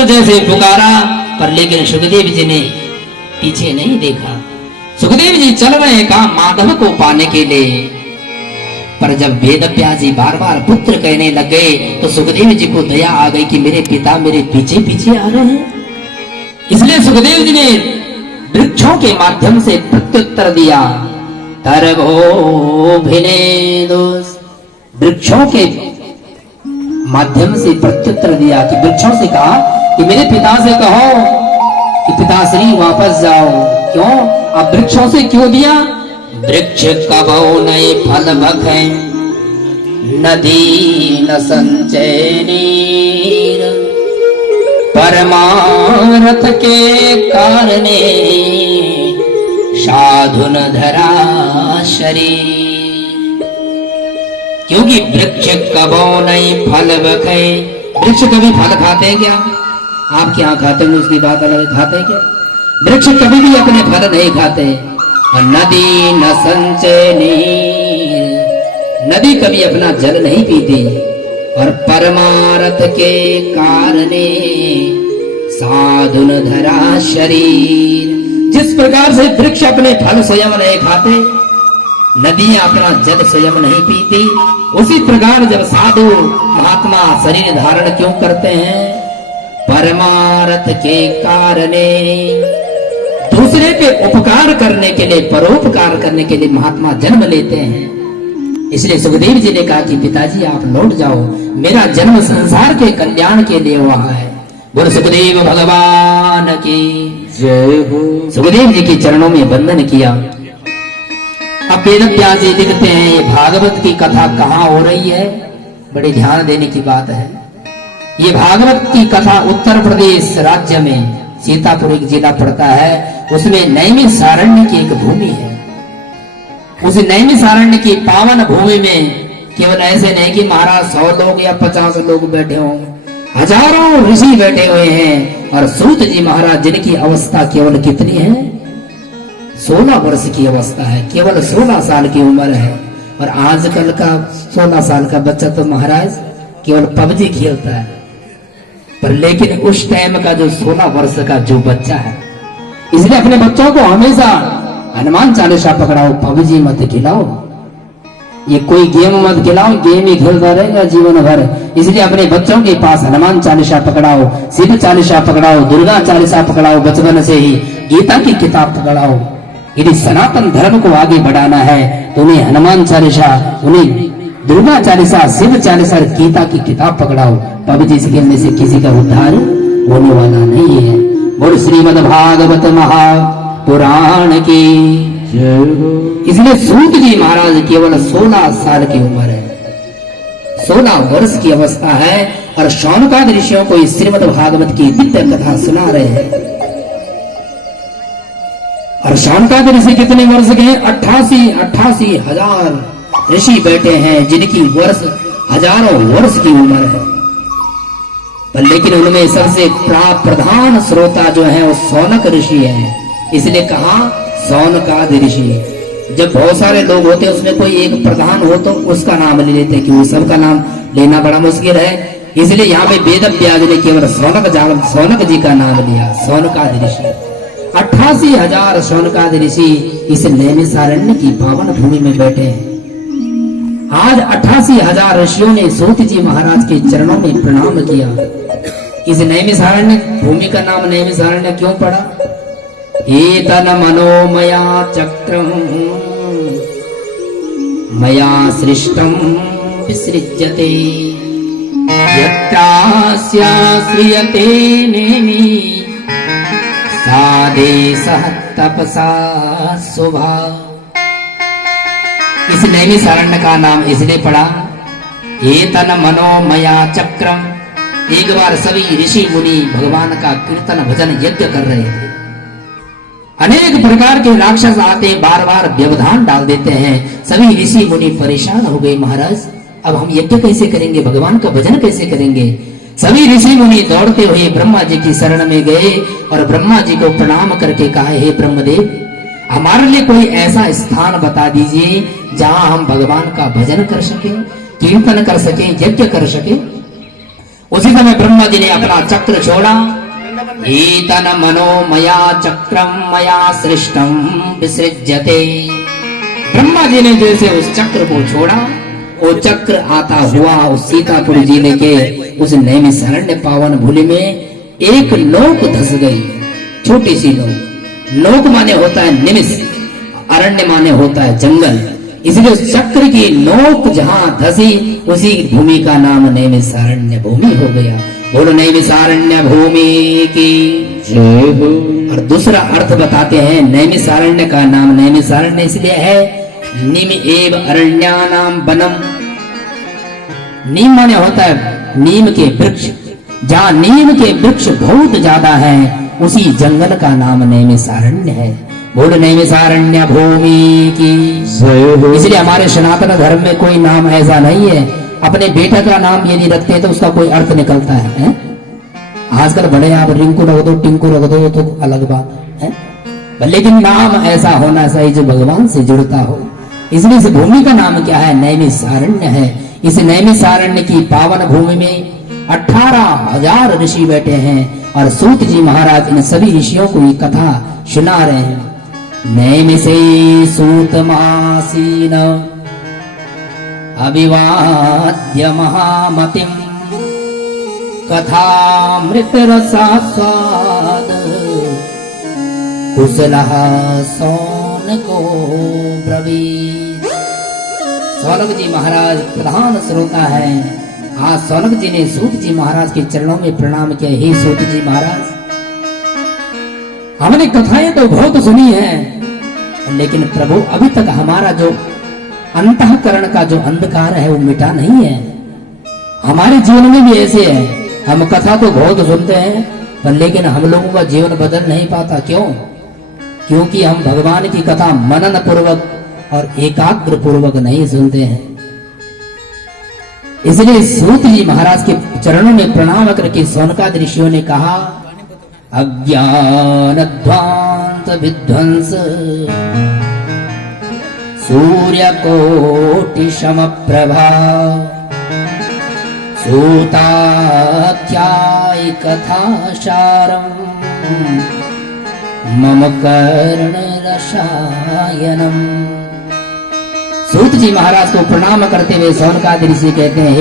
पुत्र जैसे पुकारा, पर लेकिन सुखदेव जी ने पीछे नहीं देखा। सुखदेव जी चल रहे काम माधव को पाने के लिए, पर जब वेदव्यास जी बार बार पुत्र कहने लग गए तो सुखदेव जी को दया आ गई कि मेरे पिता मेरे पीछे पीछे आ रहे हैं। इसलिए सुखदेव जी ने वृक्षों के माध्यम से प्रत्युत्तर दिया। तरभो भिनेदुस, वृक्षों के माध्यम से प्रत्युत्तर दिया कि वृक्षों से कहा कि मेरे पिता से कहो कि पिताश्री वापस जाओ। क्यों? अब वृक्षों से क्यों दिया? वृक्ष कबो नए फल भखे, नदी न संचय नीर, परमारथ के कारणे साधु न धरा शरीर। क्योंकि वृक्ष कबो नहीं फल बखे, वृक्ष कभी फल खाते हैं क्या? आपके यहाँ खाते हैं उसकी बात अलग, खाते हैं क्या? वृक्ष कभी भी अपने फल नहीं खाते। और नदी न संचय नीर, नदी कभी अपना जल नहीं पीती। और परमारथ के कारणे साधु न धरा शरीर, जिस प्रकार से वृक्ष अपने फल स्वयं नहीं खाते, नदियां अपना जल स्वयं नहीं पीती, उसी प्रकार जब साधु महात्मा शरीर धारण क्यों करते हैं? परमारथ के कारणे, दूसरे पे उपकार करने के लिए, परोपकार करने के लिए महात्मा जन्म लेते हैं। इसलिए सुखदेव जी ने कहा कि पिताजी आप लौट जाओ, मेरा जन्म संसार के कल्याण के लिए हुआ है। बोल सुखदेव भगवान की जय हो। सुखदेव जी के चरणों में वंदन किया। अब वेदव्यास जी लिखते हैं ये भागवत की कथा कहाँ हो रही है, बड़े ध्यान देने की बात है। ये भागवत की कथा उत्तर प्रदेश राज्य में सीतापुर एक जिला पड़ता है, उसमें नैमिषारण्य की एक भूमि है। उस नैमिषारण्य की पावन भूमि में केवल ऐसे नहीं कि महाराज 100 लोग या 50 लोग बैठे हों, हजारों ऋषि बैठे हुए हैं। और सूत जी महाराज जिनकी अवस्था केवल कितनी है? 16 वर्ष की अवस्था है, केवल 16 साल की उम्र है। और आजकल का 16 साल का बच्चा तो महाराज केवल पबजी खेलता है। पर लेकिन उस टाइम का जो 16 वर्ष का जो बच्चा है, इसलिए अपने बच्चों को हमेशा हनुमान चालीसा पकड़ाओ, पबजी मत खिलाओ, ये कोई गेम मत खिलाओ, गेम ही खेलता रहेगा जीवन भर। इसलिए अपने बच्चों के पास हनुमान चालीसा पकड़ाओ, शिव चालीसा पकड़ाओ, दुर्गा चालीसा पकड़ाओ, बचपन से ही गीता की किताब पकड़ाओ। यदि सनातन धर्म को आगे बढ़ाना है तो उन्हें हनुमान चालीसा, उन्हें दुर्गा चालीसा, शिव चालीसा, गीता की किताब पकड़ाओ। पबजी से खेलने से किसी का उद्धार होने वाला नहीं है। बोल श्रीमद् भागवत महापुराण की। इसलिए सूत जी महाराज केवल 16 साल की उम्र है, 16 वर्ष की अवस्था है और शौनकादि ऋषियों को इस श्रीमद् भागवत की दिव्य कथा सुना रहे हैं। और शौनकादि ऋषि कितने वर्ष के हैं? 88 हजार ऋषि बैठे हैं जिनकी वर्ष हजारों वर्ष की उम्र है। पर लेकिन उनमें सबसे प्रधान श्रोता जो है वो शौनक ऋषि है। इसलिए कहा शौनकादि ऋषि। जब बहुत सारे लोग होते हैं उसमें कोई एक प्रधान हो तो उसका नाम ले लेते हैं, क्योंकि सबका नाम लेना बड़ा मुश्किल है। इसलिए यहाँ पे वेदव्यास ने केवल शौनक जी का नाम लिया, शौनकादि ऋषि। 88 हजार शौनकादि ऋषि इस नैमिषारण्य की पावन भूमि में बैठे हैं। आज 88 हजार ऋषियों ने सूत जी महाराज के चरणों में प्रणाम किया। इस नैमिषारण्य भूमि का नाम नैमिषारण्य क्यों पड़ा? एतन मनोमया चक्रम मया सृष्टम विसृज्यते, यत्रास्याश्रियते नेमि सादेशः तपसा शुभा। इस नैमिषारण्य का नाम इसलिए पड़ा, एतन मनोमया चक्रम। एक बार सभी ऋषि मुनि भगवान का कीर्तन भजन यज्ञ कर रहे थे। अनेक प्रकार के राक्षस आते बार बार व्यवधान डाल देते हैं। सभी ऋषि मुनि परेशान हो गए, महाराज अब हम यज्ञ कैसे करेंगे, भगवान का भजन कैसे करेंगे। सभी ऋषि मुनि दौड़ते हुए ब्रह्मा जी की शरण में गए और ब्रह्मा जी को प्रणाम करके कहा, हे ब्रह्मदेव हमारे लिए कोई ऐसा स्थान बता दीजिए जहां हम भगवान का भजन कर सके, कीर्तन कर सके, यज्ञ कर सके। उसी समय ब्रह्मा जी ने अपना चक्र छोड़ा। एतन मनोमया चक्रम मया सृष्टम विसृज्यते। ब्रह्मा जी ने जैसे उस चक्र को छोड़ा, वो चक्र आता हुआ उस सीतापुर जिले के उस नैमिषारण्य पावन भूमि में एक नोक धस गई, छोटी सी नोक। नोक माने होता है निमिष, अरण्य माने होता है जंगल, इसलिए उस चक्र की नोक जहां धसी उसी भूमि का नाम नैमिषारण्य भूमि हो गया। बोलो नैमिषारण्य भूमि की जय हो। और दूसरा अर्थ बताते हैं, नैमिषारण्य का नाम नैमिषारण्य इसलिए है, निम एव अरण्यानाम वनम। नीम माने होता है नीम के वृक्ष, जहाँ नीम के वृक्ष बहुत ज्यादा है उसी जंगल का नाम नैमिषारण्य है। बोल नैमिषारण्य भूमि की जय हो। इसलिए हमारे सनातन धर्म में कोई नाम ऐसा नहीं है, अपने बेटा का नाम यदि रखते हैं तो उसका कोई अर्थ निकलता है? आजकल बड़े आप रिंकू रख दो, टिंकू रख दो तो अलग बात है, लेकिन नाम ऐसा होना चाहिए जो भगवान से जुड़ता हो। इसलिए इस भूमि का नाम क्या है? नैमिषारण्य है। इस नैमिषारण्य की पावन भूमि में 18,000 ऋषि बैठे हैं और सूत जी महाराज इन सभी ऋषियों को ये कथा सुना रहे हैं। नैमिषे सूतमासीन अभिवाद्य महामतिम कथामृत रसास्वाद कुशलः सौनको ब्रवीत। सौनक जी महाराज प्रधान श्रोता है। आज सौनक जी ने सूत जी महाराज के चरणों में प्रणाम किया। हे सूत जी महाराज, हमने कथाएं तो बहुत सुनी है, लेकिन प्रभु अभी तक हमारा जो अंतःकरण का जो अंधकार है वो मिटा नहीं है। हमारे जीवन में भी ऐसे है, हम कथा तो बहुत सुनते हैं पर लेकिन हम लोगों का जीवन बदल नहीं पाता। क्यों? क्योंकि हम भगवान की कथा मनन पूर्वक और एकाग्र पूर्वक नहीं सुनते हैं। इसलिए सूत जी महाराज के चरणों में प्रणाम करके सौनकादि ऋषियों ने कहा, अज्ञान ध्वांत विध्वंस सूर्य कोटि सम प्रभा सूताख्याय कथा सारम मम कर्ण रसायनम। सूत जी महाराज को प्रणाम करते हुए सौनकादि ऋषि कहते हैं,